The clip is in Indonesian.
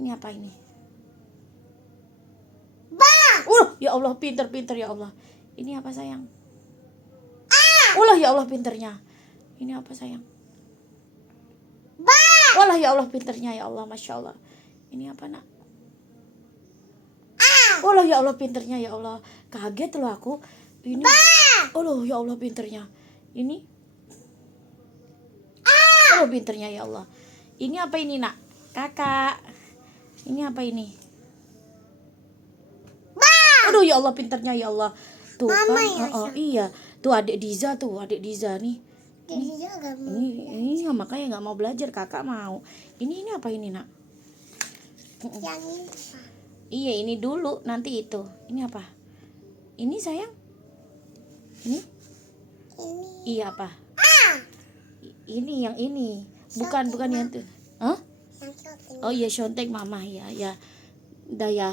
Ini apa ini? Ya Allah, pinter ya Allah. Ini apa sayang? Ulah ya Allah pinternya. Ini apa sayang? Walah ya Allah pinternya ya Allah, masya Allah. Ini apa nak? Walah ya Allah pinternya ya Allah. Kaget loh aku. Ini. Allah ya Allah pinternya. Ini. Allah pinternya ya Allah. Ini apa ini nak? Kakak. Ini apa ini? Aduh ya Allah pinternya ya Allah. Tuh Mama kan, ya, iya. Tuh adik Diza nih. Ini makanya nggak mau belajar, kakak mau. Ini apa ini nak? Yang ini. Iya ini dulu, nanti itu. Ini apa? Ini sayang? Ini? Iya apa? Ini yang ini. Bukan yang itu. Hah? Oh iya, syontek mama ya. Dah ya.